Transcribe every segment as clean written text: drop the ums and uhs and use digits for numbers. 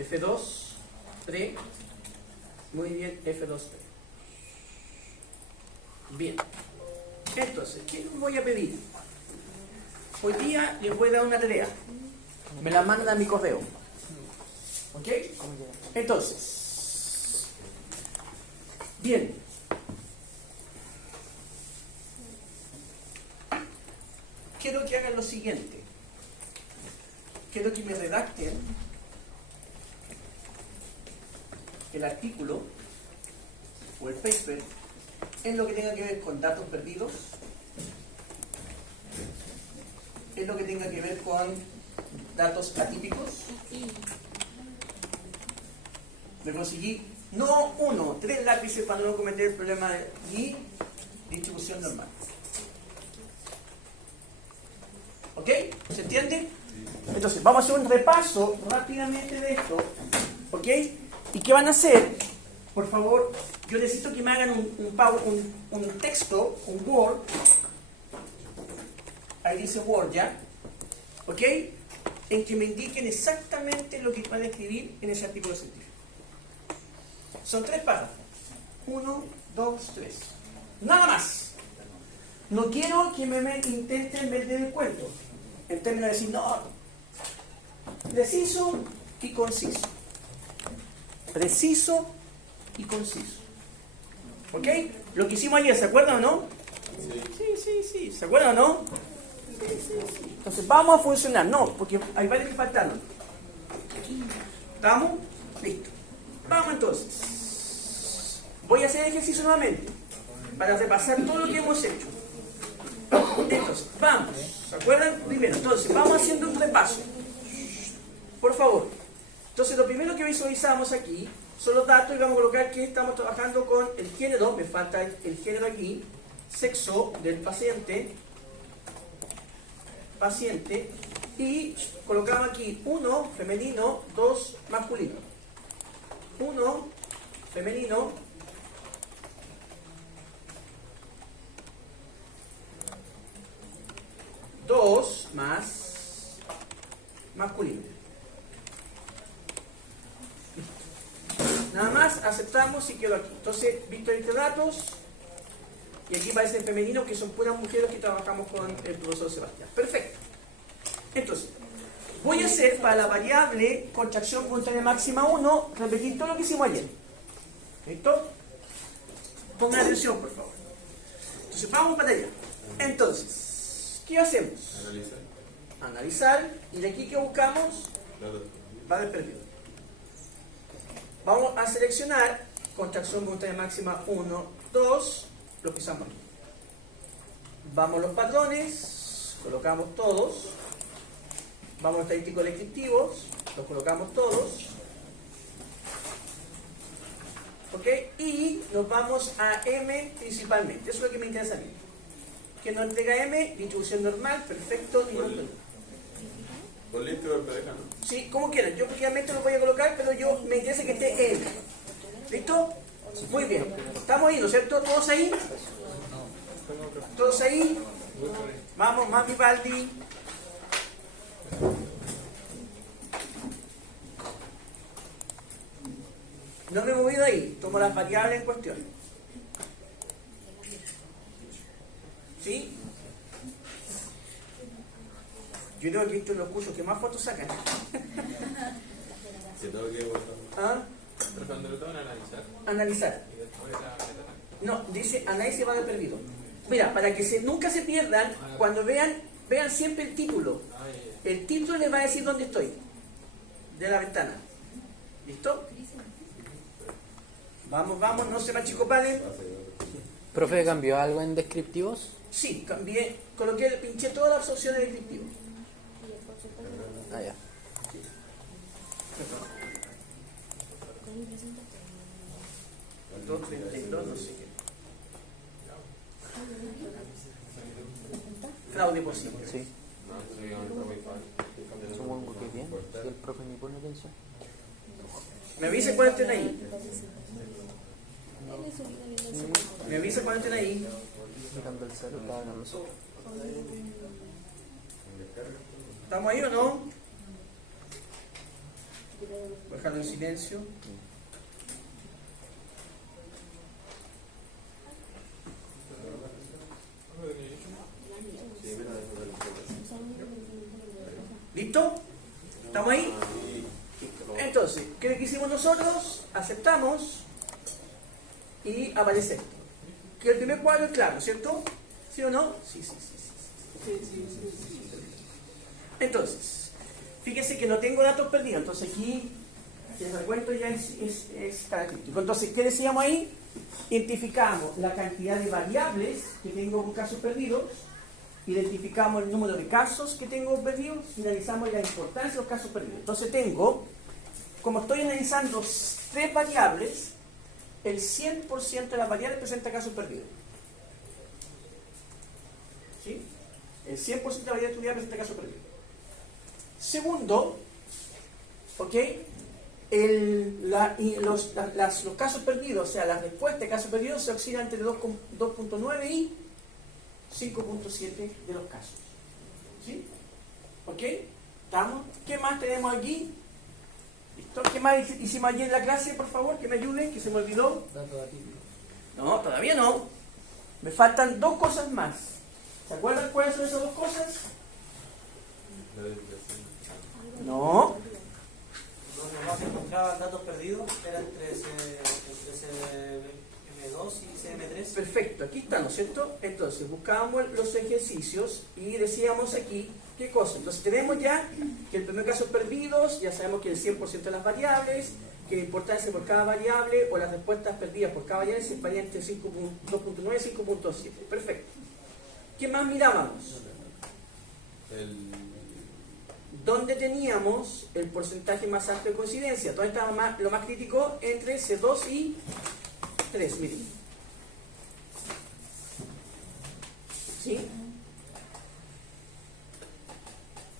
F2, 3. Muy bien, F2, 3. Bien. Entonces, ¿qué les voy a pedir? Hoy día les voy a dar una tarea. Me la mandan a mi correo. ¿Ok? Entonces, bien. Quiero que hagan lo siguiente. Quiero que me redacten el artículo o el paper en lo que tenga que ver con datos perdidos, en lo que tenga que ver con datos atípicos. Me conseguí no 1, 3 lápices para no cometer el problema de y distribución normal. ¿Ok? ¿Se entiende? Entonces, vamos a hacer un repaso rápidamente de esto. ¿Ok? ¿Y qué van a hacer? Por favor, yo necesito que me hagan un texto, un Word. Ahí dice Word ya. ¿Ok? En que me indiquen exactamente lo que van a escribir en ese artículo científico. Son 3 párrafos. 1, 2, 3. Nada más. No quiero que me intenten vender el cuento. En términos de decir, no. Preciso y conciso. Preciso y conciso. ¿Ok? Lo que hicimos ayer, ¿se acuerdan o no? Sí. ¿Se acuerdan o no? Sí. Entonces, vamos a funcionar. No, porque hay varios que faltaron. ¿Estamos? Listo. Vamos entonces. Voy a hacer el ejercicio nuevamente para repasar todo lo que hemos hecho. Entonces, vamos. ¿Se acuerdan? Primero, entonces, vamos haciendo un repaso. Por favor. Entonces, lo primero que visualizamos aquí son los datos y vamos a colocar que estamos trabajando con el género, me falta el género aquí, sexo del paciente, y colocamos aquí 1 femenino, 2 masculino. 1 femenino, 2 más masculino. Nada más, aceptamos y quedó aquí. Entonces, visto entre datos, y aquí aparecen femeninos que son puras mujeres que trabajamos con el profesor Sebastián. Perfecto. Entonces, voy a hacer para la variable contracción voluntaria máxima 1, repetir todo lo que hicimos ayer. ¿Listo? Pongan atención, por favor. Entonces, vamos para allá. Entonces, ¿qué hacemos? Analizar. Y de aquí que buscamos, va a haber perdido. Vamos a seleccionar contracción voluntaria máxima 1, 2, lo pisamos aquí. Vamos a los patrones, colocamos todos. Vamos a estadísticos descriptivos, los colocamos todos. ¿Ok? Y nos vamos a M principalmente. Eso es lo que me interesa a mí. Que nos entrega M, distribución normal, perfecto. ¿Con listo o pareja, no? Sí, como quieran. Yo prácticamente lo voy a colocar, pero yo me interesa que esté M. ¿Listo? Muy bien. Estamos ahí, ¿no es cierto? ¿Todos ahí? ¿Todos ahí? Vamos, más Vivaldi. No me he movido ahí. Tomo las variables en cuestión. ¿Sí? Yo creo que estos son los cursos que más fotos sacan. Si tengo que votar. ¿Ah? Pero cuando lo toman a analizar. Analizar. Y después la meta. No, dice análisis va de perdido. Mira, para que nunca se pierdan, cuando vean siempre el título. El título les va a decir dónde estoy. De la ventana. ¿Listo? Vamos, no se me achicopalen. ¿Profe, cambió algo en descriptivos? Sí, cambié, pinché todas las opciones descriptivas. Ah, ya. 232, no sé qué. Fraude posible. Sí. Supongo que bien. Si el profe ni pone atención. Me avisa cuando estén ahí. Me avisa cuando estén ahí. Mirando el cero, estaba con nosotros. ¿Estamos ahí o no? Voy a dejarlo en silencio. ¿Listo? ¿Estamos ahí? Entonces, ¿qué es lo que hicimos nosotros? Aceptamos y aparece esto. Que el primer cuadro es claro, ¿cierto? ¿Sí o no? Sí. Entonces, fíjense que no tengo datos perdidos, entonces aquí el recuento ya es característico. Entonces, ¿qué decíamos ahí? Identificamos la cantidad de variables que tengo con casos perdidos, identificamos el número de casos que tengo perdidos y analizamos la importancia de los casos perdidos. Entonces tengo, como estoy analizando 3 variables, el 100% de las variables presenta casos perdidos. ¿Sí? El 100% de las variables estudiadas presenta casos perdidos. Segundo, ¿ok? Los casos perdidos, o sea, las respuestas de casos perdidos se oscilan entre 2.9 y 5.7 de los casos. ¿Sí? ¿Ok? ¿Estamos? ¿Qué más tenemos aquí? ¿Listo? ¿Qué más hicimos ayer en la clase, por favor? Que me ayuden, que se me olvidó. No, todavía no. Me faltan 2 cosas más. ¿Se acuerdan cuáles son esas 2 cosas? No. Donde más se encontraban datos perdidos era entre CM2 y CM3. Perfecto, aquí está, ¿no es cierto? Entonces, buscábamos los ejercicios y decíamos aquí, ¿qué cosa? Entonces, tenemos ya que el primer caso es perdidos, ya sabemos que el 100% de las variables, que la importancia por cada variable o las respuestas perdidas por cada variable se varían entre 2.9 y 5.7. Perfecto. ¿Qué más mirábamos? ¿Dónde teníamos el porcentaje más alto de coincidencia? ¿Dónde estaba lo más crítico? Entre C2 y 3, miren. ¿Sí?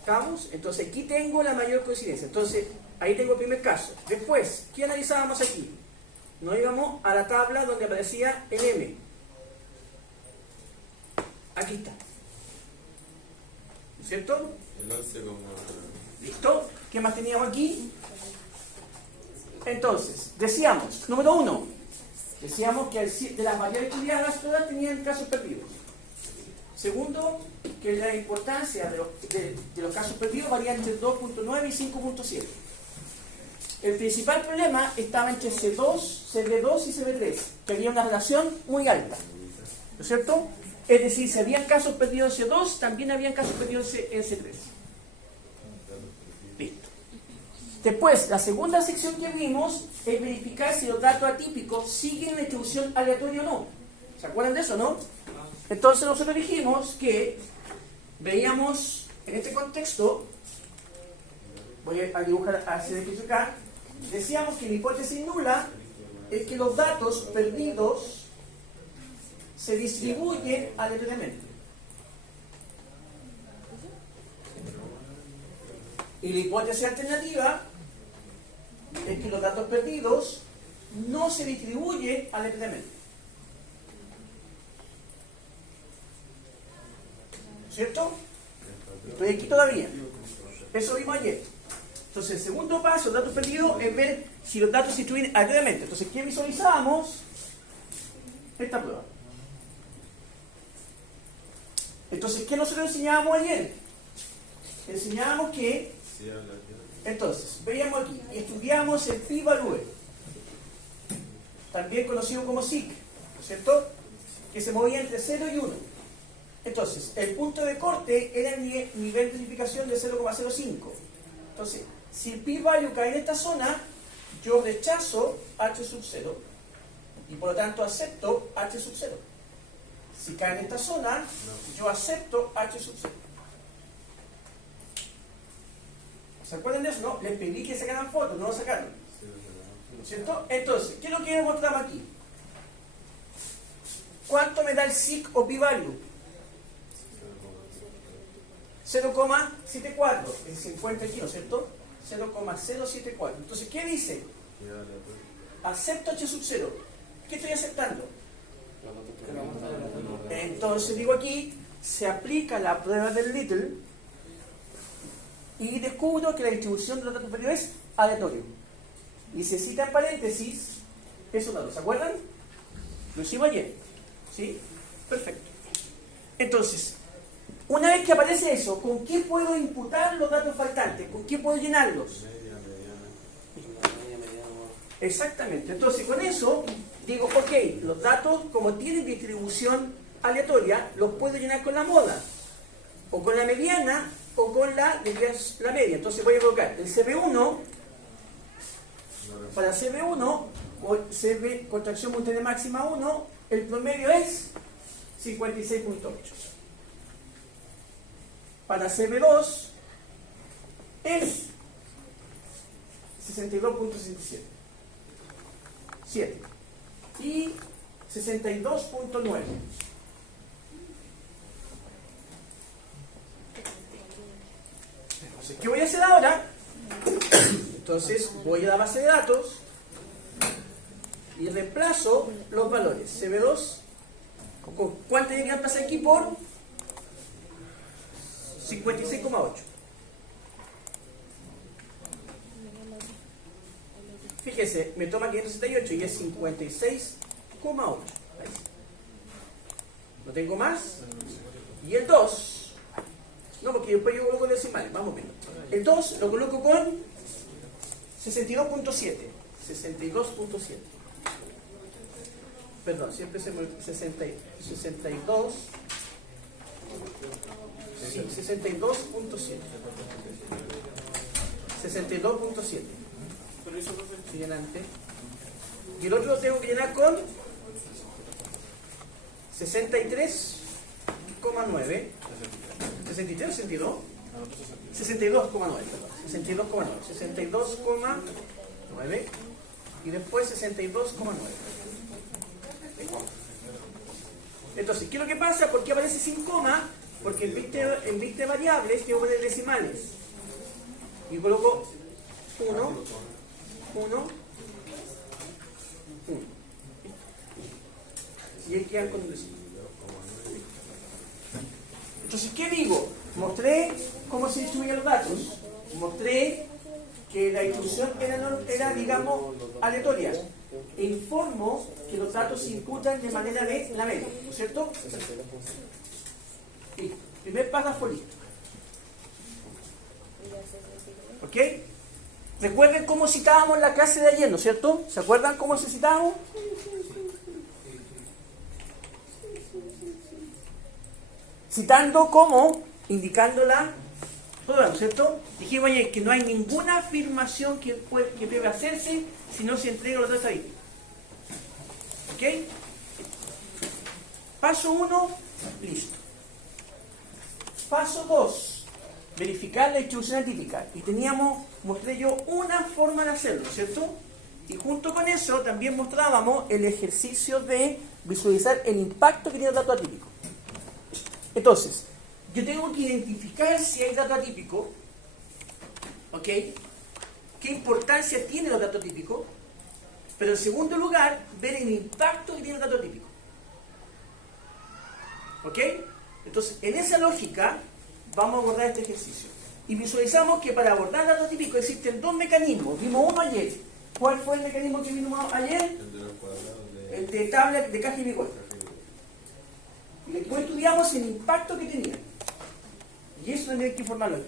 ¿Estamos? Entonces aquí tengo la mayor coincidencia. Entonces, ahí tengo el primer caso. Después, ¿qué analizábamos aquí? Nos íbamos a la tabla donde aparecía el M. Aquí está. ¿No es cierto? El 11 como... ¿Listo? ¿Qué más teníamos aquí? Entonces, decíamos, número 1, decíamos que de las variables estudiadas todas tenían casos perdidos. Segundo, que la importancia de los casos perdidos varía entre 2.9 y 5.7. El principal problema estaba entre C2, CB2 y CB3, que había una relación muy alta. ¿No es cierto? Es decir, si habían casos perdidos en C2, también habían casos perdidos en C3. Listo. Después, la segunda sección que vimos es verificar si los datos atípicos siguen la distribución aleatoria o no. ¿Se acuerdan de eso, no? Entonces nosotros dijimos que veíamos en este contexto, voy a dibujar hacia acá, decíamos que la hipótesis nula es que los datos perdidos se distribuyen aleatoriamente. Y la hipótesis alternativa es que los datos perdidos no se distribuyen aleatoriamente. ¿Cierto? Estoy aquí todavía. Eso vimos ayer. Entonces, el segundo paso, datos perdidos, es ver si los datos se distribuyen aleatoriamente. Entonces, ¿qué visualizamos? Esta prueba. Entonces, ¿qué nosotros enseñábamos ayer? Enseñábamos que, entonces, veíamos aquí, estudiamos el p-value, también conocido como SIC, ¿no es cierto? Que se movía entre 0 y 1. Entonces, el punto de corte era el nivel de simplificación de 0,05. Entonces, si el p-value cae en esta zona, yo rechazo h sub 0 y por lo tanto acepto h sub 0. Si cae en esta zona, yo acepto h sub 0. ¿Se acuerdan de eso? No, les pedí que sacaran fotos, no lo sacaron. ¿Cierto? Entonces, ¿qué es lo que demostramos aquí? ¿Cuánto me da el SIC o p-value? 0,74, el 50 aquí, ¿no es cierto? 0,074. Entonces, ¿qué dice? Acepto h sub 0. ¿Qué estoy aceptando? Entonces, digo aquí, se aplica la prueba del Little y descubro que la distribución de los datos perdidos es aleatorio. y se cita en paréntesis esos datos. ¿Se acuerdan? Lo hicimos ayer. ¿Sí? Perfecto. Entonces, una vez que aparece eso, ¿con qué puedo imputar los datos faltantes? ¿Con qué puedo llenarlos? Exactamente. Entonces, con eso, digo, ok, los datos, como tienen distribución aleatoria, los puedo llenar con la moda, o con la mediana, o con la media. Entonces voy a colocar el CB1, para CB1, o CB, contracción monetaria máxima 1, el promedio es 56.8. Para CB2 es 62.67. 7. Y 62.9. Entonces, ¿qué voy a hacer ahora? Entonces, voy a la base de datos y reemplazo los valores. CB2, ¿cuánto tiene que reemplazar aquí por? 56,8. Fíjese, me toma 568 y es 56,8. No tengo más. Y el 2, no, porque después yo coloco decimales, vamos viendo. El 2 lo coloco con 62.7. 62.7. Perdón, siempre se me... 62. Sí, 62.7. 62.7. Adelante. Y el otro lo tengo que llenar con 63,9. 63 o 62? 62,9, 62,9 y después 62,9. Entonces, ¿qué es lo que pasa? ¿Por qué aparece sin coma? Porque en vista de variables tengo que poner decimales. Y coloco 1, 1. Y ahí quedan con un decimal. Entonces, ¿qué digo? Mostré cómo se distribuían los datos. Mostré que la distribución era digamos, aleatoria. E informo que los datos se imputan de manera de la media, ¿no es cierto? Y primer párrafo listo. ¿Ok? Recuerden cómo citábamos la clase de ayer, ¿no es cierto? ¿Se acuerdan cómo se citábamos? Citando como, indicando la prueba, ¿no es cierto? Dijimos ayer que no hay ninguna afirmación que debe hacerse si no se entrega los datos ahí. ¿Ok? Paso 1, listo. Paso 2, verificar la distribución atípica. Y mostré yo una forma de hacerlo, ¿cierto? Y junto con eso también mostrábamos el ejercicio de visualizar el impacto que tiene el dato atípico. Entonces, yo tengo que identificar si hay dato atípico, ¿ok? ¿Qué importancia tiene el dato atípico? Pero en segundo lugar, ver el impacto que tiene el dato atípico. ¿Ok? Entonces, en esa lógica, vamos a abordar este ejercicio. Y visualizamos que para abordar el dato atípico existen dos mecanismos. Vimos uno ayer. ¿Cuál fue el mecanismo que vimos ayer? El de los cuadrados El de tabla de caja y bigote. Y después estudiamos el impacto que tenía. Y eso también hay que informarlo aquí.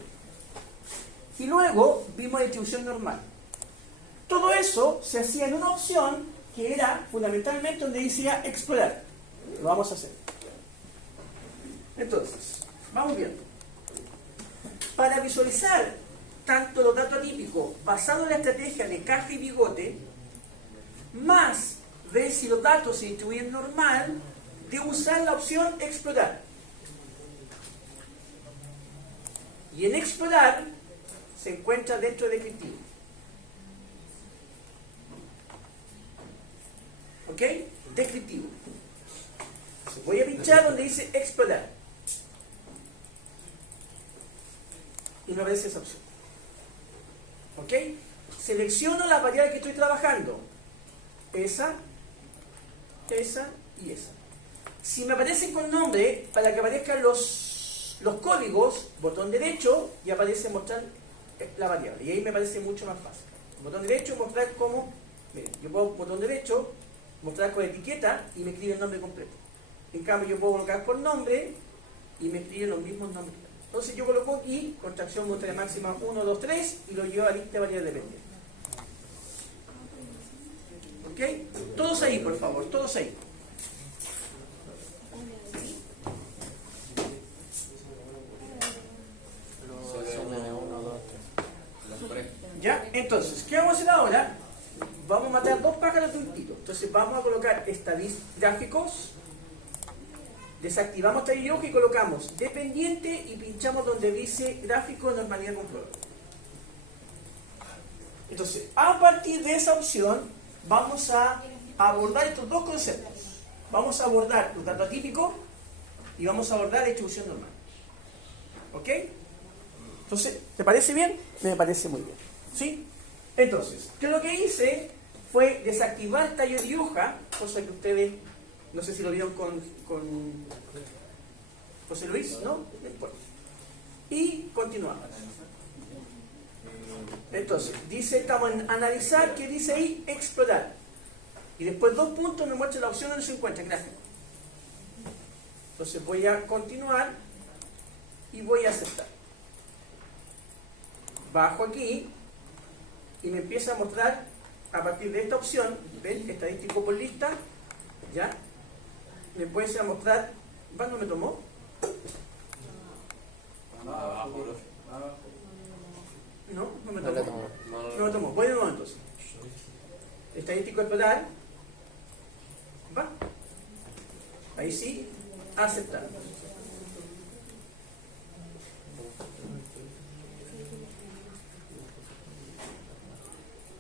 Y luego vimos la distribución normal. Todo eso se hacía en una opción que era fundamentalmente donde decía explorar. Lo vamos a hacer. Entonces, vamos viendo. Para visualizar tanto los datos atípicos basados en la estrategia de caja y bigote, más ver si los datos se distribuyen normal, de usar la opción explorar. Y en explorar se encuentra dentro de descriptivo. ¿Ok? Descriptivo. Voy a pinchar donde dice explorar. Y me aparece esa opción. ¿Ok? Selecciono la variable que estoy trabajando. Esa y esa. Si me aparecen con nombre, para que aparezcan los códigos, botón derecho, y aparece mostrar la variable. Y ahí me parece mucho más fácil. Botón derecho, mostrar como, miren, yo puedo botón derecho, mostrar con etiqueta y me escribe el nombre completo. En cambio yo puedo colocar por nombre y me escribe los mismos nombres. Entonces yo coloco aquí, contracción monetaria máxima 1, 2, 3 y lo llevo a lista de variables dependientes. ¿Ok? Todos ahí, por favor, todos ahí. ¿Ya? Entonces, ¿qué vamos a hacer ahora? Vamos a matar dos pájaros de un tiro. Entonces vamos a colocar gráficos, desactivamos esta hoja y colocamos dependiente y pinchamos donde dice gráfico de normalidad comprobable. Entonces, a partir de esa opción, vamos a abordar estos dos conceptos. Vamos a abordar los datos atípicos y vamos a abordar la distribución normal. ¿Ok? Entonces, ¿te parece bien? Me parece muy bien. ¿Sí? Entonces, ¿qué lo que hice? Fue desactivar el tallo de hoja, cosa que ustedes, no sé si lo vieron con José Luis, ¿no? No importa. Y continuamos. Entonces, dice, estamos en analizar, ¿qué dice ahí? Explorar. Y después 2 puntos me muestra la opción donde se encuentra el gráfico. Entonces voy a continuar y voy a aceptar. Bajo aquí y me empieza a mostrar a partir de esta opción, ¿ven? Estadístico por lista, ¿ya? Me puede a mostrar, ¿cuándo me tomó? No, no me tomó. No me tomó. Voy de nuevo entonces. Estadístico explorar. Va. Ahí sí, aceptar.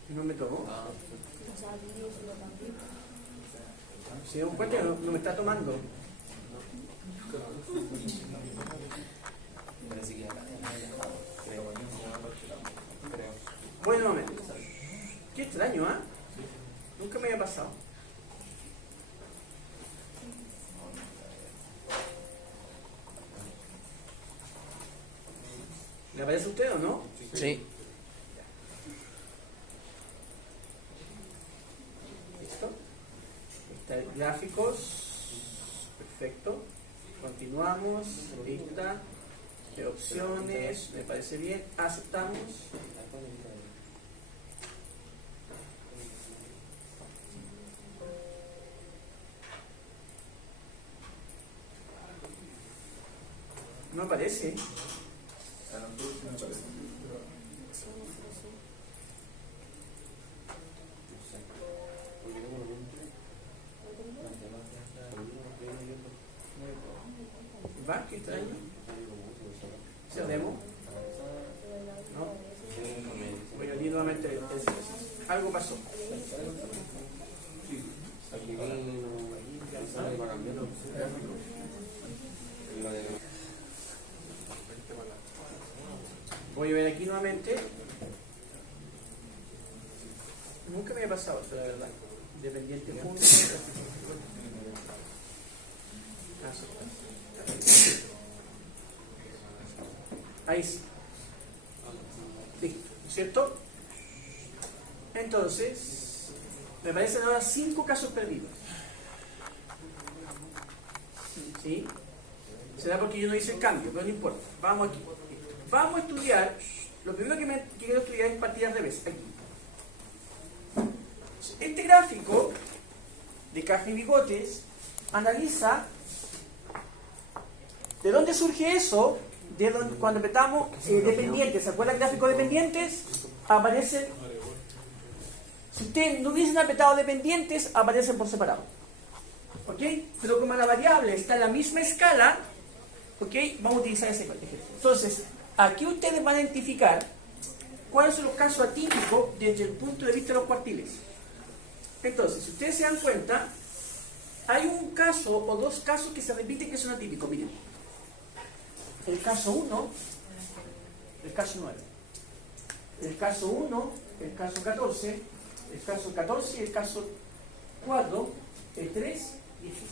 No me tomó. ¿Se dio cuenta? No me está tomando. Voy nuevamente. Qué extraño, ¿ah? Nunca me había pasado. ¿Le aparece a usted o no? Sí. ¿Listo? Gráficos. Perfecto. Continuamos. Lista. De opciones. Me parece bien. Aceptamos. No aparece. ¿Va? ¿Qué extraño? ¿Cerremos? ¿No? Voy a abrir nuevamente. Algo pasó. Voy a ver aquí nuevamente. Nunca me había pasado esto, la verdad. Dependiente punto. Ahí sí. Listo, ¿cierto? Entonces, me parecen ahora 5 casos perdidos. ¿Sí? Será porque yo no hice el cambio, pero no importa. Vamos aquí. Vamos a estudiar, lo primero que quiero estudiar es partidas de revés, aquí. Este gráfico de caja y bigotes analiza de dónde surge eso, cuando apretamos dependientes. ¿Se acuerdan del gráfico de dependientes? Aparecen, si ustedes no hubiesen apretado dependientes, aparecen por separado. ¿Ok? Pero como la variable está en la misma escala, ¿ok? Vamos a utilizar ese ejemplo. Entonces, aquí ustedes van a identificar cuáles son los casos atípicos desde el punto de vista de los cuartiles. Entonces, si ustedes se dan cuenta, hay un caso o 2 casos que se repiten que son atípicos. Miren, el caso 1, el caso 9, el caso 1, el caso 14, el caso 14 y el caso 4, el 3 y el 6.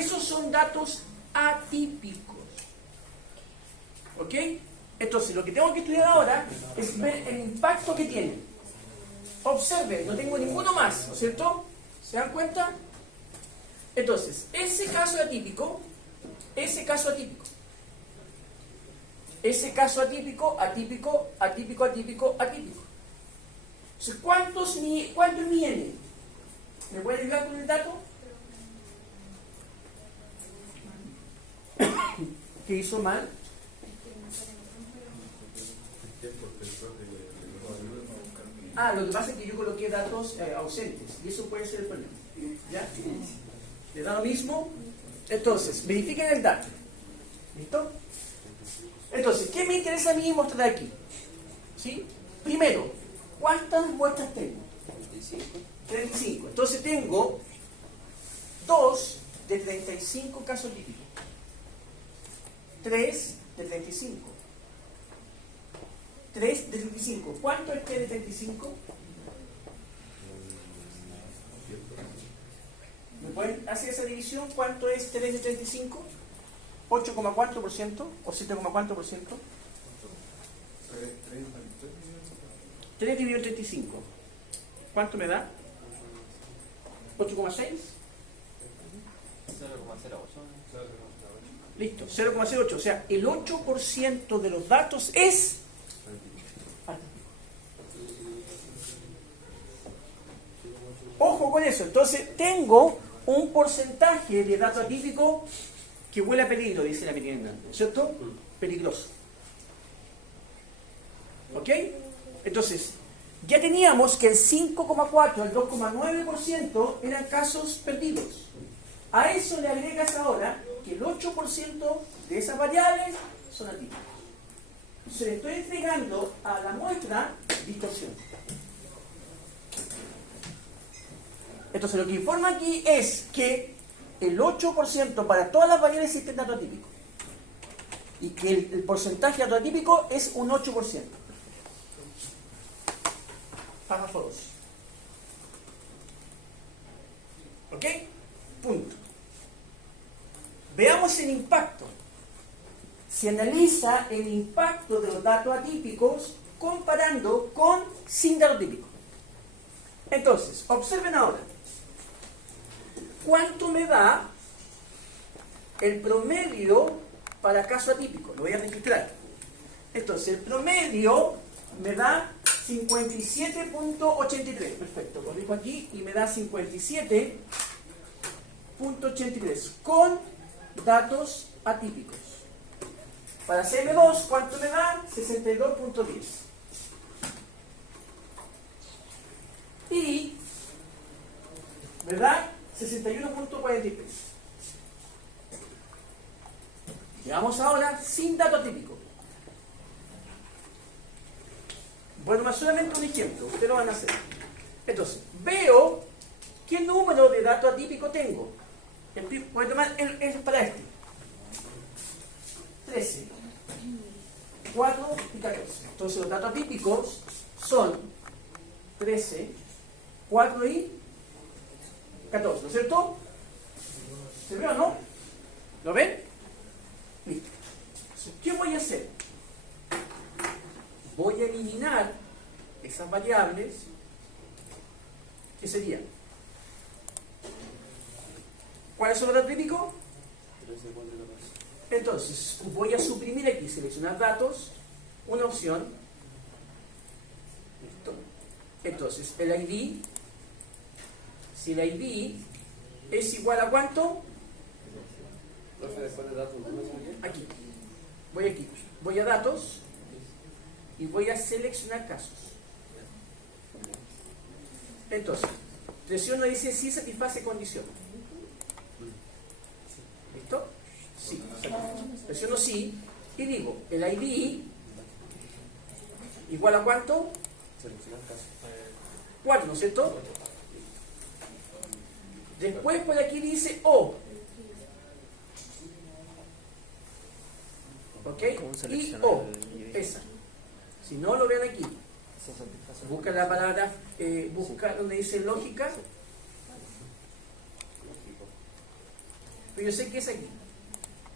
Esos son datos atípicos. ¿Ok? Entonces, lo que tengo que estudiar ahora es ver el impacto que tiene. Observe, no tengo ninguno más, ¿no es cierto? ¿Se dan cuenta? Entonces, ese caso atípico, atípico, atípico. Entonces, ¿cuánto es mi n? ¿Me pueden ayudar con el dato? ¿Qué hizo mal? Lo que pasa es que yo coloqué datos ausentes y eso puede ser el problema. ¿Ya? ¿Le da lo mismo? Entonces, verifiquen el dato. ¿Listo? Entonces, ¿qué me interesa a mí mostrar aquí? ¿Sí? Primero, ¿cuántas muestras tengo? 35. Entonces tengo 2 de 35 casos típicos. 3 de 35. 3 de 35. ¿Cuánto es 3 de 35? ¿Me pueden hacer esa división? ¿Cuánto es 3 de 35? ¿8,4% o 7,4%? 3 dividido en 35. ¿Cuánto me da? ¿8,6? Listo, 0,08. O sea, el 8% de los datos es atípico. Ojo con eso. Entonces, tengo un porcentaje de dato atípico que huele a peligro, dice la merienda, ¿cierto? Peligroso. ¿Ok? Entonces, ya teníamos que el 5,4 al 2,9% eran casos perdidos. A eso le agregas ahora que el 8% de esas variables son atípicas. Se le estoy entregando a la muestra distorsión. Entonces lo que informa aquí es que el 8% para todas las variables existen dato atípico. Y que el porcentaje de dato atípico es un 8%. Párrafo 2. ¿Ok? Punto. Veamos el impacto. Se analiza el impacto de los datos atípicos comparando con sin dato típico. Entonces, observen ahora. ¿Cuánto me da el promedio para caso atípico? Lo voy a registrar. Entonces, el promedio me da 57.83. Perfecto, corrijo aquí y me da 57.83 con datos atípicos. Para CM2, ¿cuánto me da? 62.10. Y, ¿verdad? 61.43. Llegamos ahora sin dato atípico. Bueno, más solamente un ejemplo, ustedes lo van a hacer. Entonces, veo qué número de dato atípico tengo. Voy a tomar es para este. 13, 4 y 14. Entonces los datos atípicos son 13, 4 y 14, ¿no es cierto? ¿Se ve o no? ¿Lo ven? Listo. Entonces, ¿qué voy a hacer? Voy a eliminar esas variables que serían. ¿Cuáles son los datos típicos? Entonces, voy a suprimir aquí, seleccionar datos, una opción. Listo. Entonces, el ID, si el ID es igual a ¿cuánto? Aquí. Voy a datos y voy a seleccionar casos. Entonces, presiono dice si satisface condición. ¿Listo? Sí, presiono sí y digo el ID igual a ¿cuánto? 4, ¿no es cierto? Después por aquí dice O. ¿Ok? Y O. Esa. Si no lo ven aquí, busca la palabra, busca donde dice lógica. Pero yo sé que es aquí.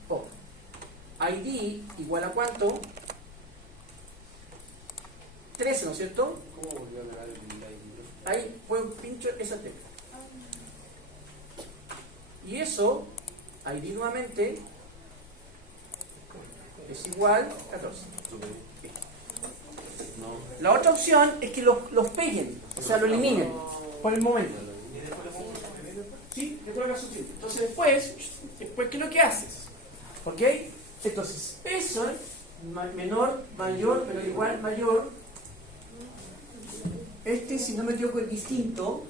O. ID igual a ¿cuánto? 13, ¿no es cierto? ¿Cómo volvió a pegar el like? Ahí fue un pincho esa tecla. Y eso, ahí di nuevamente, es igual a 14. No. La otra opción es que los peguen, o sea, lo eliminen por el momento. ¿Sí? Después hagas sustituir. Entonces después, ¿qué es lo que haces? ¿Ok? Entonces, eso es menor, mayor, menor, igual, mayor. Este, si no me equivoco, es distinto.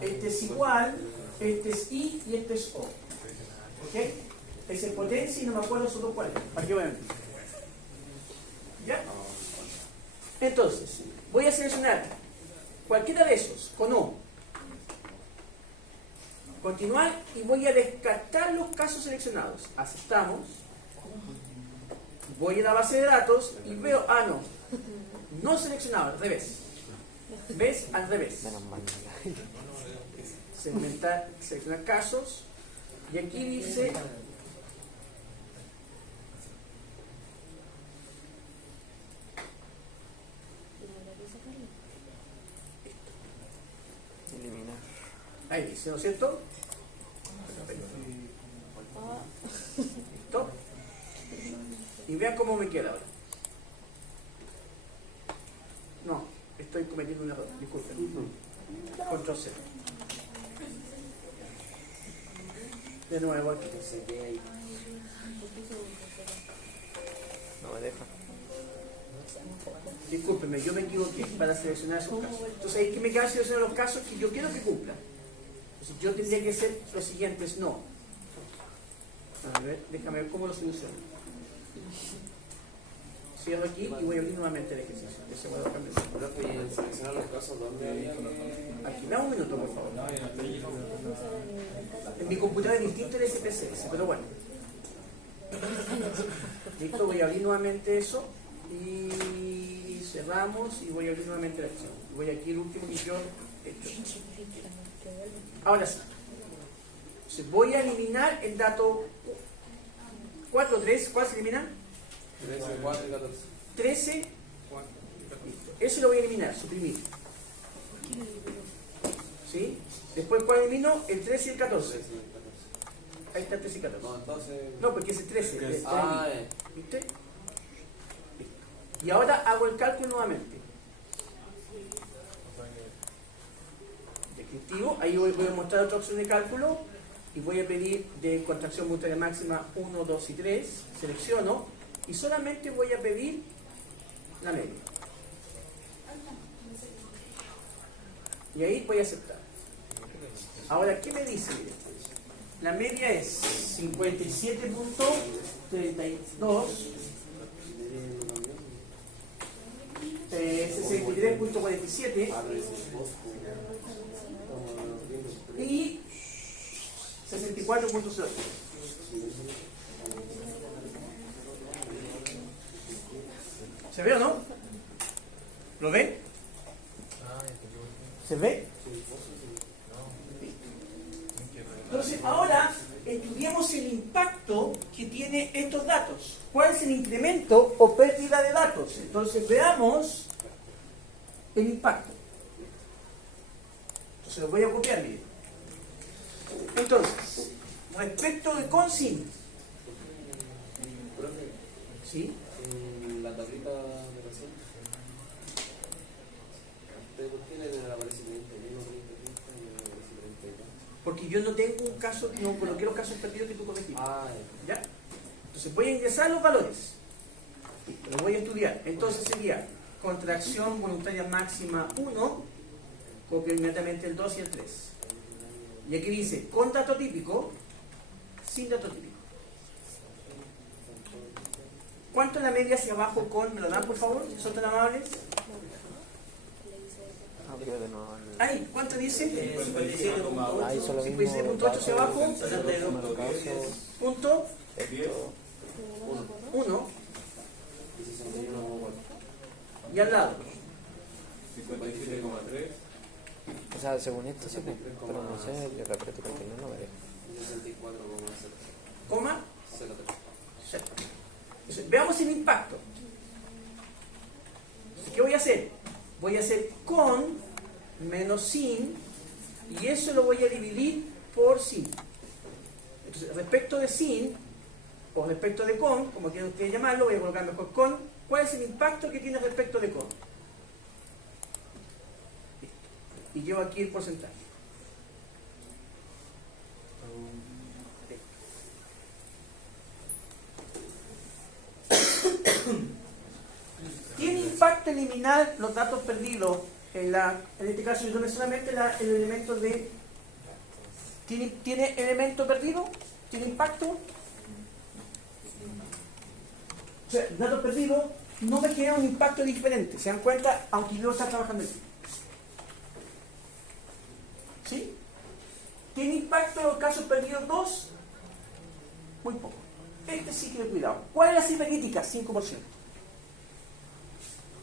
Este es igual, este es I y este es O. ¿Ok? Ese es potencia y no me acuerdo solo cuál es. ¿Para qué voy a ver? ¿Ya? Entonces, voy a seleccionar cualquiera de esos con O. Continuar y voy a descartar los casos seleccionados. Aceptamos. Voy a la base de datos y veo, no seleccionado, al revés. ¿Ves? Al revés. Menos mal. Segmentar, seleccionar casos. Y aquí dice Eliminar. ahí dice, ¿no es cierto? ¿Listo? Y vean cómo me queda ahora. No, estoy cometiendo un error, disculpen. Control C. De nuevo aquí. No me deja. Discúlpenme, yo me equivoqué para seleccionar esos casos. Entonces hay que me quedan seleccionar los casos que yo quiero que cumplan. Entonces yo tendría que hacer los siguientes no. A ver, déjame ver cómo lo soluciono. Cierro aquí y voy a abrir nuevamente el ejercicio. Ese voy a cambiar. Profe, y en seleccionar los casos, ¿dónde había que...? Aquí, dame un minuto, por favor. En mi computadora es distinto el SPSS, pero bueno. Listo, voy a abrir nuevamente eso y cerramos y voy a abrir nuevamente la acción. Voy aquí el último que yo he hecho. Ahora sí. Entonces, voy a eliminar el dato 4, 3. ¿Cuál se elimina? 13, 4 y 14. 13. Listo. Eso lo voy a eliminar, suprimir. ¿Sí? Después, ¿cuál elimino? El 13 y el 14. 13 y 14. Ahí está el 13 y 14. No, entonces... No, porque es el 13. Ah, ¿Viste? Listo. Y ahora hago el cálculo nuevamente. Descriptivo. Ahí voy a mostrar otra opción de cálculo. Y voy a pedir de contracción voluntaria máxima 1, 2 y 3. Selecciono. Y solamente voy a pedir la media. Y ahí voy a aceptar. Ahora, ¿qué me dice? Mire, la media es 57.32, 63.47 y 64.0. ¿Se ve o no? ¿Lo ven? ¿Se ve? Entonces, ahora estudiemos el impacto que tiene estos datos. ¿Cuál es el incremento o pérdida de datos? Entonces, veamos el impacto. Entonces, lo voy a copiar, miren. Entonces, respecto de consignas. Profe, ¿Sí? en la tablita de recién, ¿por qué le aparece 31, 30, 30 y no aparece 32? Porque yo no tengo un caso, no coloqué los casos perdidos que tú corregiste. Ah, ¿Ya? Entonces voy a ingresar los valores. Los voy a estudiar. Entonces sería contracción voluntaria máxima 1, copio inmediatamente el 2 y el 3. Y aquí dice con dato típico, sin dato típico. ¿Cuánto es la media hacia abajo con? ¿Me lo dan por favor? Si son tan amables. Abrió de nuevo el... Ahí, ¿cuánto dice? 57.8. Ahí solo 57.8 hacia abajo. Número caso, Punto esto, 1 y 61,4. y al lado. 57,3. o sea, según esto sí, pero no sé, yo le aprieto continuo, no me deja. Y 64,0. Coma 0,3. 0. Entonces, veamos el impacto. Entonces, ¿qué voy a hacer? Voy a hacer con menos sin, y eso lo voy a dividir por sin. Entonces, respecto de sin, o respecto de con, como quieran ustedes llamarlo, voy a colocar mejor con. ¿Cuál es el impacto que tiene respecto de con? Listo. Y llevo aquí el porcentaje. ¿Tiene impacto eliminar los datos perdidos? En este caso yo tomé solamente el elemento de... ¿Tiene elemento perdido? ¿Tiene impacto? O sea, datos perdidos no me genera un impacto diferente. ¿Se dan cuenta? Aunque yo está trabajando aquí. ¿Sí? ¿Tiene impacto en los casos perdidos 2? Muy poco. Este sí que cuidado. ¿Cuál es la cifra crítica? 5%.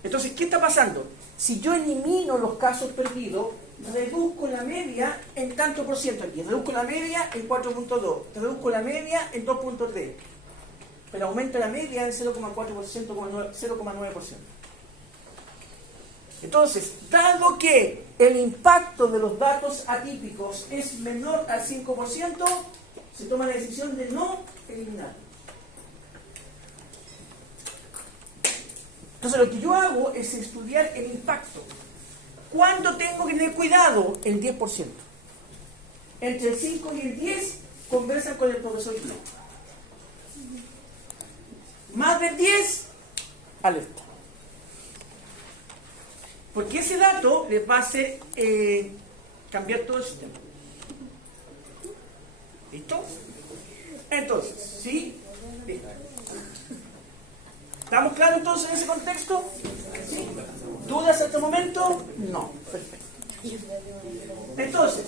Entonces, ¿qué está pasando? Si yo elimino los casos perdidos, reduzco la media en tanto por ciento aquí. Reduzco la media en 4.2. Reduzco la media en 2.3. Pero aumenta la media en 0,4%, 0,9%. Entonces, dado que el impacto de los datos atípicos es menor al 5%, se toma la decisión de no eliminar. Entonces, lo que yo hago es estudiar el impacto. ¿Cuándo tengo que tener cuidado? El 10%. Entre el 5 y el 10 conversan con el profesor Guido. Más del 10, alerta. Porque ese dato les va a hacer cambiar todo el sistema. ¿Listo? Entonces, ¿sí? Listo. ¿Estamos claros entonces en ese contexto? ¿Sí? ¿Dudas hasta el momento? No. Perfecto. Entonces,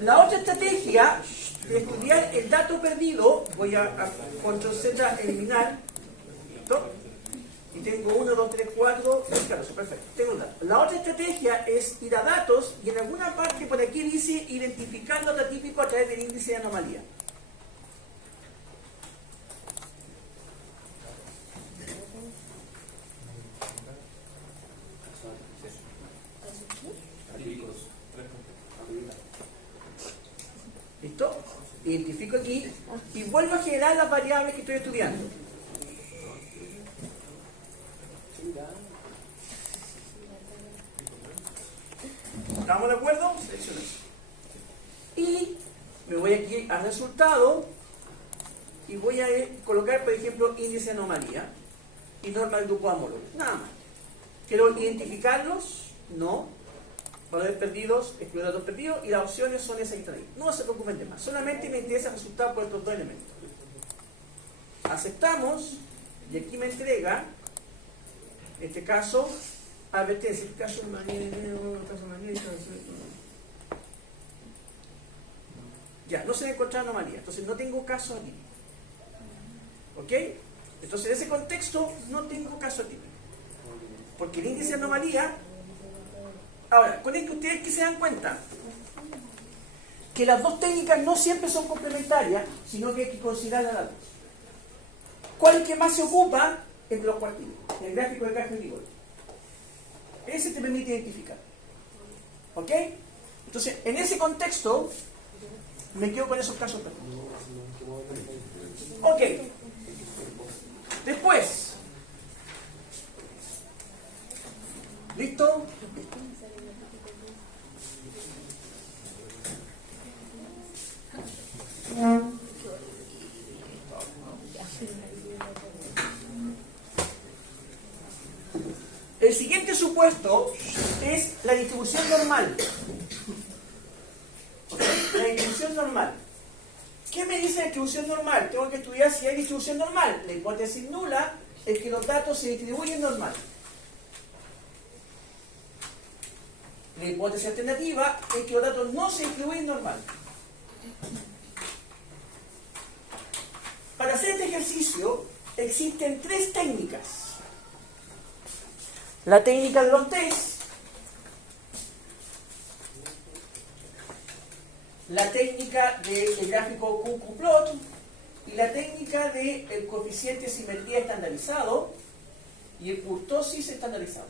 la otra estrategia de estudiar el dato perdido, voy a control Z, eliminar. ¿Listo? Y tengo 1, 2, 3, 4, claro, perfecto. Tengo un dato. La otra estrategia es ir a datos y en alguna parte por aquí dice identificar dato atípico a través del índice de anomalía. ¿Listo? Identifico aquí y vuelvo a generar las variables que estoy estudiando. ¿Estamos de acuerdo? Selecciono. Y me voy aquí a resultado y voy a colocar, por ejemplo, índice de anomalía y norma del grupo homólogo. Nada más. ¿Quiero identificarlos? No. Valores perdidos, excluir datos perdidos, y las opciones son esas ahí. No se preocupen de más. Solamente me interesa el resultado por estos dos elementos. Aceptamos, y aquí me entrega, en este caso, advertencia. En este caso, ya, no se me encontraba anomalía. Entonces no tengo caso aquí. ¿Ok? Entonces en ese contexto no tengo caso aquí. Porque el índice de anomalía... Ahora, con esto ustedes que se dan cuenta que las dos técnicas no siempre son complementarias, sino que hay que considerar las datos. ¿Cuál es el que más se ocupa? Entre los cuartiles, el gráfico de caja y rigor. Ese te permite identificar. ¿Ok? Entonces, en ese contexto, me quedo con esos casos perdidos. Ok. Después. ¿Listo? El siguiente supuesto es la distribución normal. La distribución normal. ¿Qué me dice la distribución normal? Tengo que estudiar si hay distribución normal. La hipótesis nula es que los datos se distribuyen normal. La hipótesis alternativa es que los datos no se distribuyen normal. Para hacer este ejercicio existen tres técnicas. La técnica de los test, la técnica del gráfico QQ-plot y la técnica del coeficiente de simetría estandarizado y el kurtosis estandarizado.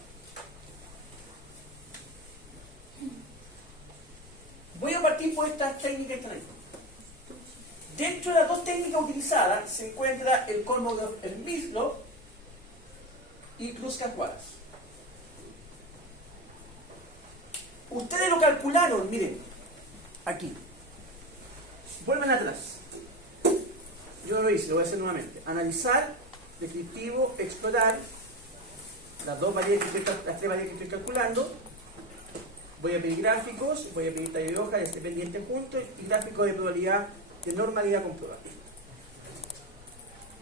Voy a partir por estas técnicas que están ahí. Dentro de las dos técnicas utilizadas se encuentra el Kolmogorov-Smith y Kruskal-Wallis. Ustedes lo calcularon, miren, aquí. Vuelvan atrás. Yo lo hice, lo voy a hacer nuevamente. Analizar, descriptivo, explorar, las tres variables que estoy calculando. Voy a pedir gráficos, voy a pedir talla de hoja, este pendiente juntos y gráficos de probabilidad de normalidad comprobada.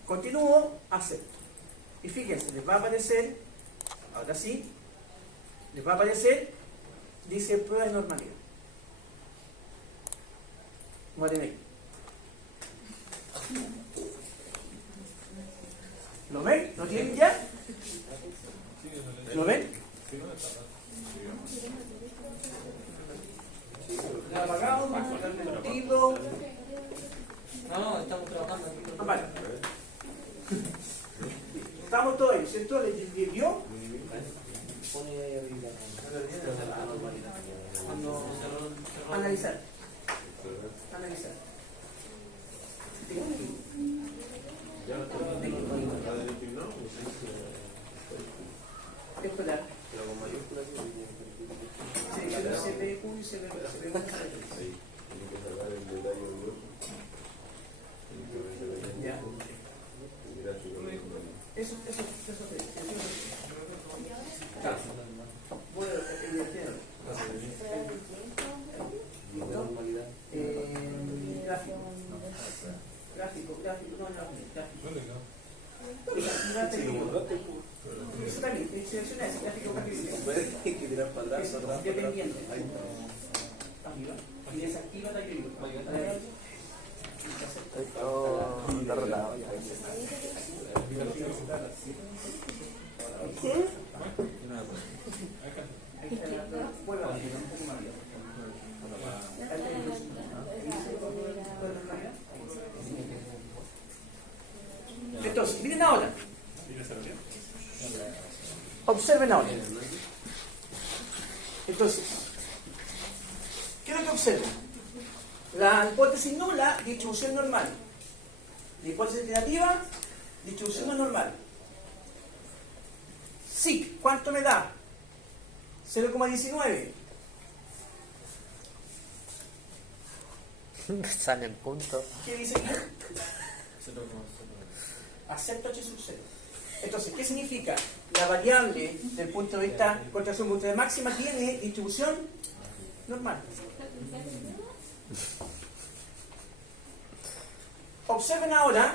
Continúo, acepto. Y fíjense, les va a aparecer, ahora sí, les va a aparecer, dice prueba de normalidad. Vamos a tener ahí. ¿Lo ven? ¿Lo tienen ya? ¿Lo ven? ¿La apagamos? ¿Va a cortarme el tiro? No, estamos trabajando aquí. Ah, vale. Estamos todos ahí, ¿cierto? ¿Les vio? Pone ahí arriba. Analizar. Analizar. Esperar. Pero con mayúsculas Sí, se ve uno y se ve otro. Ahí, tiene que sacar el detalle del otro. Ya. El gráfico de Eso te dice. Claro. Bueno, normalidad. Gráfico, eso también, selecciona ese gráfico. Hay que tirar para atrás, Eso, para atrás. dependiendo. Ahí Arriba. Y desactiva la que Está rotado ya. Entonces, miren ahora. Observen ahora. Entonces, quiero que observen. La hipótesis nula, distribución normal. La hipótesis alternativa, distribución no normal. SIC, ¿cuánto me da? 0,19. Sale en punto. ¿Qué dice aquí? Acepto H sub 0. Entonces, ¿qué significa? La variable del punto de vista contracción punto de máxima tiene distribución normal. Observen ahora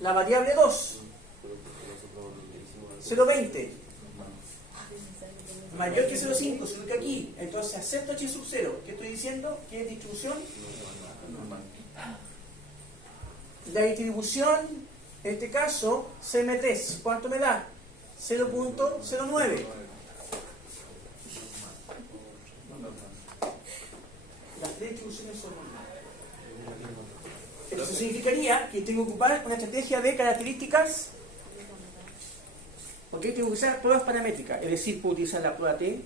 la variable 2, 0,20, mayor que 0,5, sino que aquí. Entonces acepto H sub 0. ¿Qué estoy diciendo? Que es distribución normal. La distribución, en este caso, CM3, ¿cuánto me da? 0,09. Las tres distribuciones son normales. Eso significaría que tengo que ocupar una estrategia de características, porque tengo que usar pruebas paramétricas, es decir, puedo utilizar la prueba T,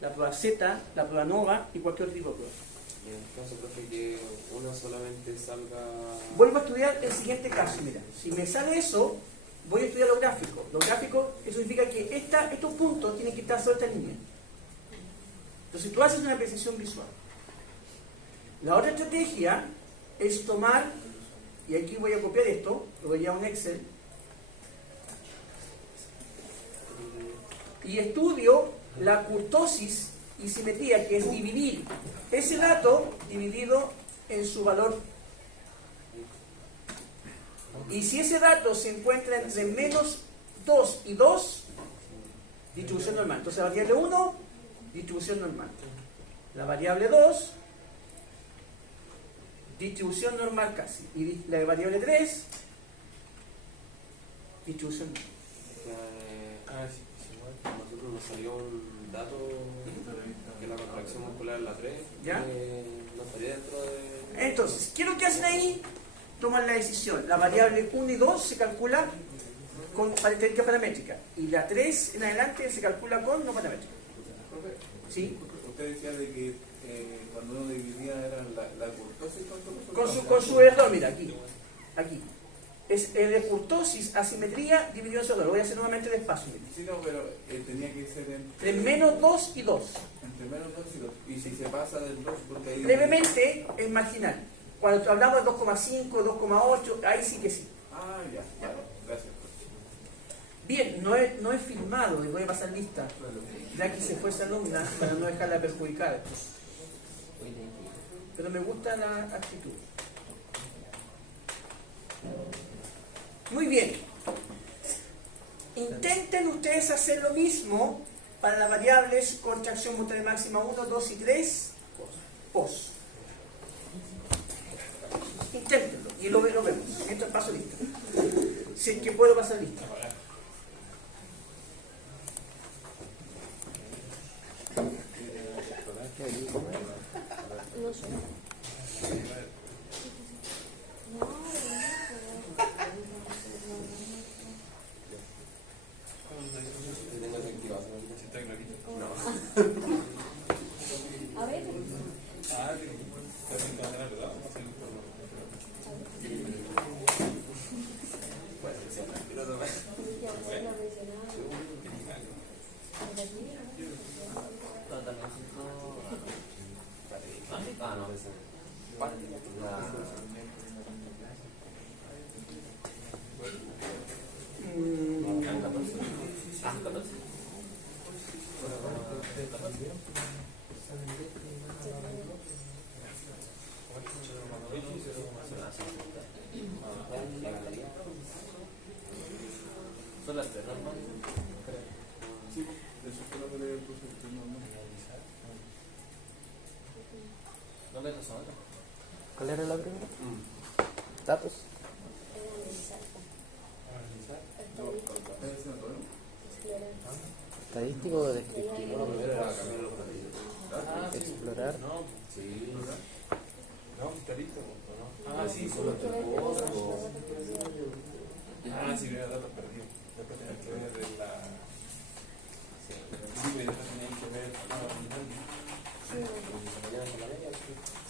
la prueba Z, la prueba NOVA y cualquier otro tipo de prueba. Y en el caso, profe, que una solamente salga... Vuelvo a estudiar el siguiente caso, mira, si me sale eso, voy a estudiar los gráficos. Los gráficos, eso significa que estos puntos tienen que estar sobre esta línea. Entonces tú haces una precisión visual. La otra estrategia es tomar, y aquí voy a copiar esto, lo voy a un Excel, y estudio la kurtosis y simetría, que es dividir ese dato dividido en su valor. Y si ese dato se encuentra entre menos 2 y 2, distribución normal. Entonces la variable 1, distribución normal. La variable 2, distribución normal casi. Y la variable 3, distribución normal. A nosotros nos salió un dato que la contracción muscular en la 3 ¿Ya? no estaría dentro de... Entonces, ¿qué es lo que hacen ahí? Toman la decisión. La variable 1 y 2 se calcula con característica paramétrica. Y la 3 en adelante se calcula con no paramétrica. Profe, ¿Sí? usted decía de que cuando uno dividía era la curtosis Con su error, mira, aquí. Es de curtosis, asimetría, dividido en error. Lo voy a hacer nuevamente despacio. Mira. Sí, no, pero tenía que ser Entre menos 2 y 2. entre menos 2 y 2. Y si se pasa del 2, porque ahí... Brevemente, es marginal. Cuando hablamos de 2,5, 2,8, ahí sí que sí. Ah, ya, vale, gracias. Bien, no es filmado y voy a pasar lista. Ya que se fue esa alumna para no dejarla perjudicar. Pero me gusta la actitud. Muy bien. Intenten ustedes hacer lo mismo para las variables contracción mutua de máxima 1, 2 y 3. Pos. Inténtenlo y lo vemos. Mientras paso lista. Si es que puedo pasar lista. No sé. Tengo tranquilo. A ver. Ah, no, ese. Son las tres, ¿no? Sí, eso fue lo que le puse el nombre. ¿Dónde es la otra? ¿Cuál era la primera? Datos. Estadístico o descriptivo. Lo primero era cambiar los patrones. Explorar. Sí. No, está listo. Ah, sí, solo te Ah, sí, veo datos perdidos. Después tenés que ver la. Sí, pero después tenés que ver la original.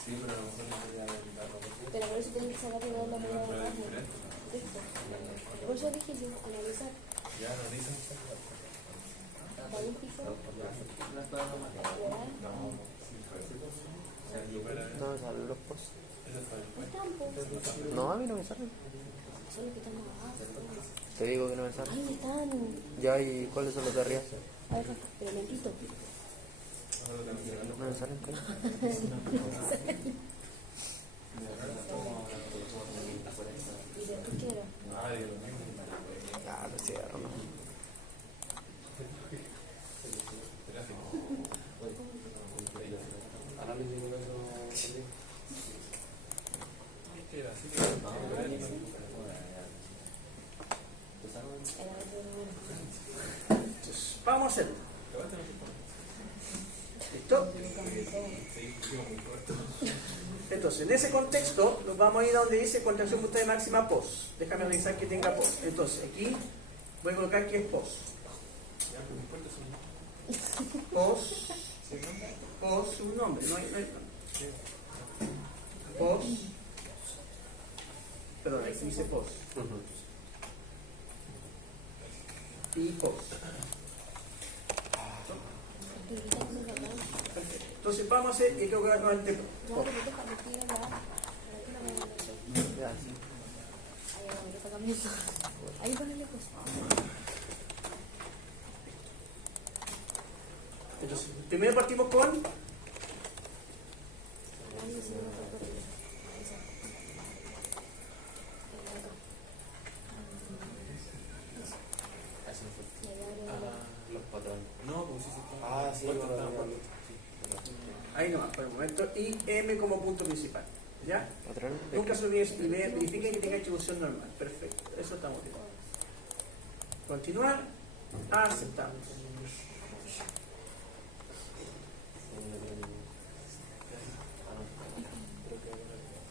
Sí, pero a lo mejor no voy a ver el dato. Pero por eso tienen que saber de la No, medida pero de es diferente. Listo. Por eso dije yo, analizar. Ya no dicen. Estadístico, explorar. ¿Dónde salen los posts? Eso está después. Están, No, a mí no me salen. son los que están abajo. Te digo que no me salen. Ahí están. Ya, ¿y cuáles son los de arriba? A ver, pero lentito. No me salen, creo. Y después qué era. Ah, Dios mío. Ah, lo cierro, ¿no? Análisis de eso. Era así. Entonces, vamos a hacerlo. ¿Listo? Entonces, en ese contexto, nos vamos a ir a donde dice contracción mutua de máxima pos. Déjame revisar que tenga pos. Entonces, aquí voy a colocar que es pos. Pos, un nombre, no hay nombre. Pos. Perdón, aquí dice pos. Y pos. Perfecto. Entonces vamos a hacer, y creo que va a tomar el tiempo. Ya, pero déjame tirar la. Ya, sí. Ahí ponele pues. Entonces, primero partimos con Análisis de motor corrido. Los patrones. No, pues sí se está. Ah, sí, ¿Cuánto bueno, está? bueno. ahí nomás por el momento, y M como punto principal. ¿Ya? Patrón. Nunca se olvide y verifiquen que tenga distribución normal. Perfecto, eso estamos bien. Continuar, aceptamos.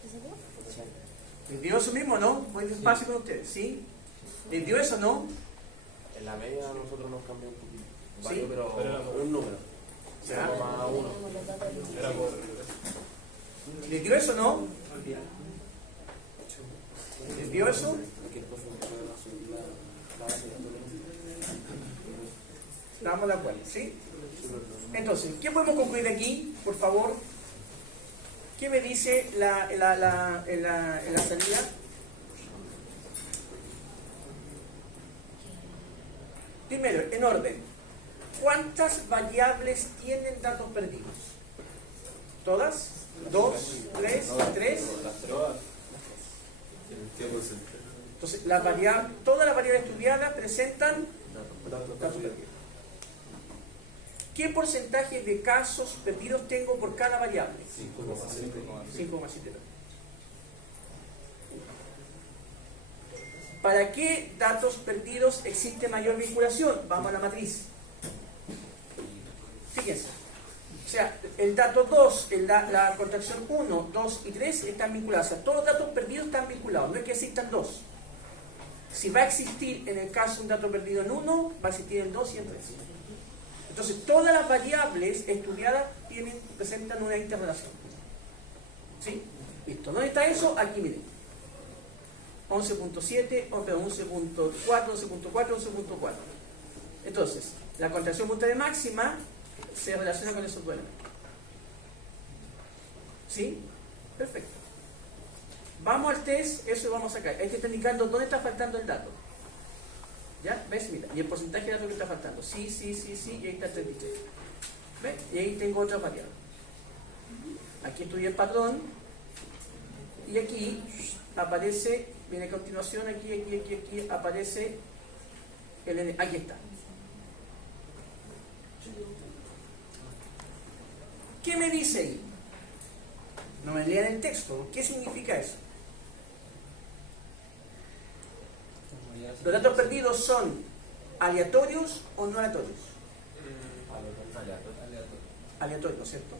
¿Te salió? ¿Les dio eso mismo, no? Voy despacio con ustedes, ¿sí? ¿Les dio eso, no? En la media nosotros nos cambió un poquito. Sí. Pero un número. ¿Ya? Más uno. Tenemos los datos de Era por. ¿Les dio eso o no? ¿Les dio eso? Que después fue la base de datos. Estamos de acuerdo, ¿sí? Entonces, ¿qué podemos concluir aquí, por favor? ¿Qué me dice en la salida? Primero, en orden. ¿Cuántas variables tienen datos perdidos? ¿Todas? ¿2, 3, 3? ¿Qué porcentaje? Entonces, todas las variables estudiadas presentan datos perdidos. ¿Qué porcentaje de casos perdidos tengo por cada variable? 5,7. ¿Para qué datos perdidos existe mayor vinculación? Vamos a la matriz. Fíjense. O sea, el dato 2, la contracción 1, 2 y 3 están vinculados. O sea, todos los datos perdidos están vinculados. No es que existan dos. Si va a existir en el caso un dato perdido en 1, va a existir en 2 y en 3. Entonces, todas las variables estudiadas presentan una interrelación. ¿Sí? Listo. ¿Dónde está eso? Aquí, miren. 11.7, 11.4, 11.4, 11.4. Entonces, la contracción punta de máxima se relaciona con esos dos elementos. ¿Sí? Perfecto. Vamos al test, eso lo vamos a sacar. Ahí te está indicando dónde está faltando el dato. ¿Ya? ¿Ves? Mira, y el porcentaje de datos que está faltando. Sí, y ahí está el 33. ¿Ves? Y ahí tengo otra variable. Aquí estudié el patrón. Y aquí aparece, viene a continuación, aquí aparece el N. Aquí está. ¿Qué me dice ahí? No me lean el texto. ¿Qué significa eso? ¿Los datos perdidos son aleatorios o no aleatorios? Aleatorios, ¿cierto?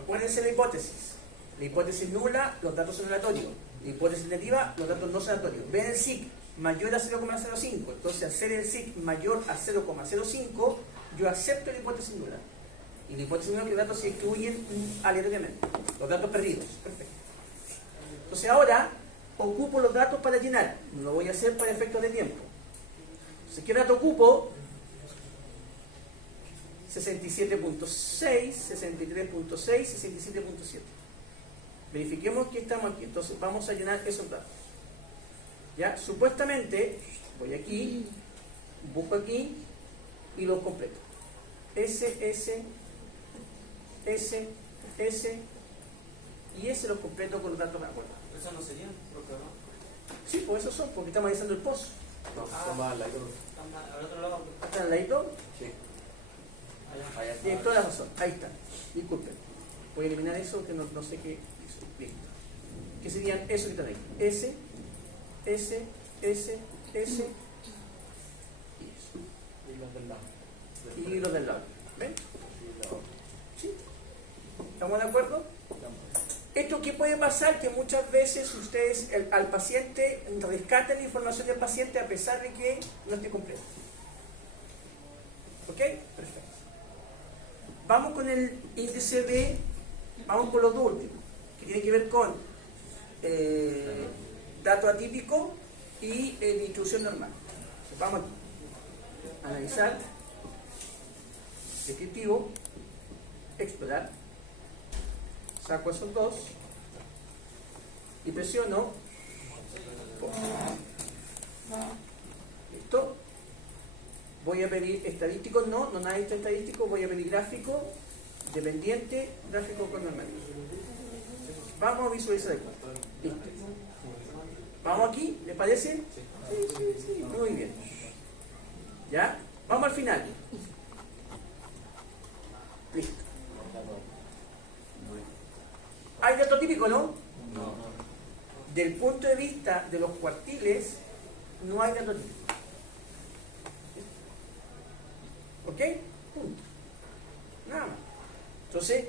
Acuérdense la hipótesis. La hipótesis nula, los datos son aleatorios. La hipótesis negativa, los datos no son aleatorios. Ven el SIC mayor a 0,05. Entonces, al ser el SIC mayor a 0,05, yo acepto la hipótesis nula. Y la hipótesis nula es que los datos se distribuyen aleatoriamente. Los datos perdidos. Perfecto. Entonces, ahora ocupo los datos para llenar. No lo voy a hacer para efectos de tiempo. Entonces, ¿qué dato ocupo? 67.6, 63.6, 67.7. Verifiquemos que estamos aquí. Entonces, vamos a llenar esos datos. ¿Ya? Supuestamente, voy aquí, busco aquí y los completo. S, y ese los completo con los datos de acuerdo. ¿Eso no sería programa? Sí, pues esos son, porque estamos analizando el post. No, toma la Al otro lado. ¿Están al ladito? Sí. Allá. Tienen toda la razón. Ahí está. Disculpen. Voy a eliminar eso que no sé qué hizo. Listo. ¿Qué serían esos que están ahí? S, y eso. Y los del lado. Y los del lado. ¿Ven? ¿Sí? ¿Estamos de acuerdo? Esto que puede pasar, que muchas veces ustedes al paciente rescaten la información del paciente a pesar de que no esté completo. ¿Ok? Perfecto. Vamos con el índice de, vamos con los dos últimos, que tiene que ver con dato atípico y distribución normal. Entonces, vamos aquí. Analizar, descriptivo, explorar. Saco esos dos y presiono listo. Voy a pedir estadístico, no nada de estadístico. Voy a pedir gráfico dependiente, gráfico con normal. Vamos a visualizar aquí. Listo. Vamos aquí, ¿les parece? Sí, muy bien. ¿Ya? Vamos al final. Listo. ¿Hay dato típico, no? No. Del punto de vista de los cuartiles, no hay dato típico. ¿Ok? Punto. Nada más. Entonces,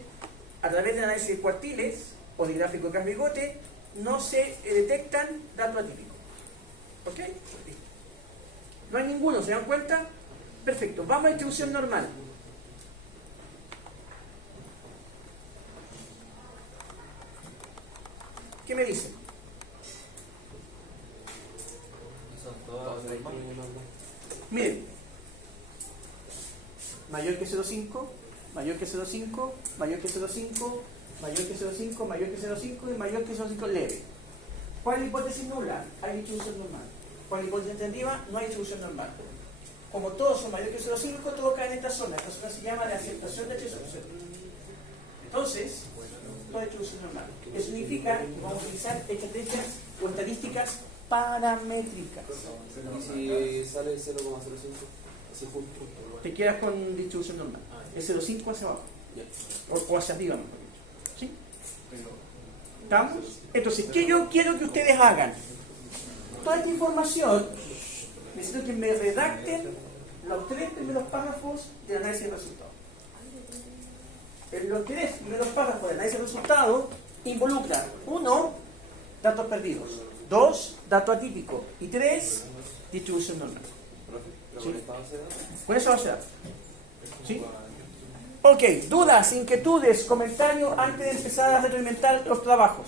a través del análisis de cuartiles o de gráfico de Cass-Bigote, no se detectan datos atípicos. ¿Ok? Listo. No hay ninguno, ¿se dan cuenta? Perfecto. Vamos a distribución normal. ¿Qué me dicen? Son todas las normales. Miren, mayor que 0,5, mayor que 0,5, mayor que 0,5, mayor que 0,5, mayor que 0,5 y mayor que 0,5 leve. ¿Cuál es la hipótesis nula? Hay distribución normal. ¿Cuál es la hipótesis alternativa? No hay distribución normal. Como todos son mayor que 0,5, todos caen en esta zona. Esta zona se llama la aceptación de H-sub 0. Entonces, toda distribución normal. Eso significa que vamos a utilizar estrategias o estadísticas paramétricas. Y si sale el 0,05, así justo. Te quedas con distribución normal. El 0,5 hacia abajo. O hacia arriba, mejor dicho. ¿Sí? ¿Estamos? Entonces, ¿qué yo quiero que ustedes hagan? Toda esta información, necesito que me redacten los 3 primeros párrafos del análisis de resultados. Los 3 primeros párrafos del análisis de resultados involucran 1, datos perdidos, 2, dato atípico y 3, distribución normal. Pero Sí. con esta base de datos. Con eso va a ser. ¿Sí? Ok, dudas, inquietudes, comentarios antes de empezar a retroalimentar los trabajos.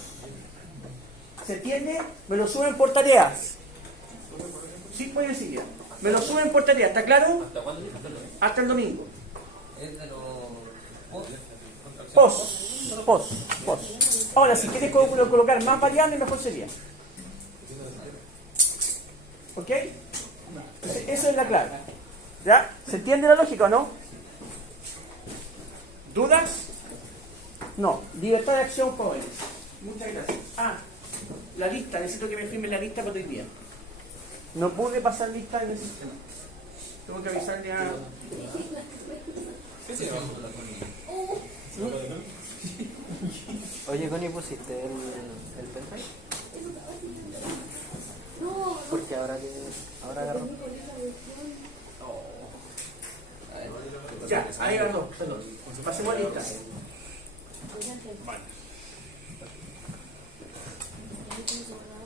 ¿Se entiende? Me lo suben por tareas. Sí, pueden seguir. Me lo suben por tareas, ¿está claro? Hasta el domingo. Post. Ahora, si quieres colocar más variables, mejor sería. ¿Ok? Entonces, eso es la clave. ¿Ya? ¿Se entiende la lógica o no? ¿Dudas? No. Libertad de acción, jóvenes. Muchas gracias. La lista. Necesito que me firmen la lista para hoy día. No pude pasar lista en el sistema. Tengo que avisarle a... ¿Qué se llama? Oye, Connie, ¿pusiste el pendrive? Porque ahora agarró. Ya, ahí agarró. Pasemos a lista. Ahí tienes que-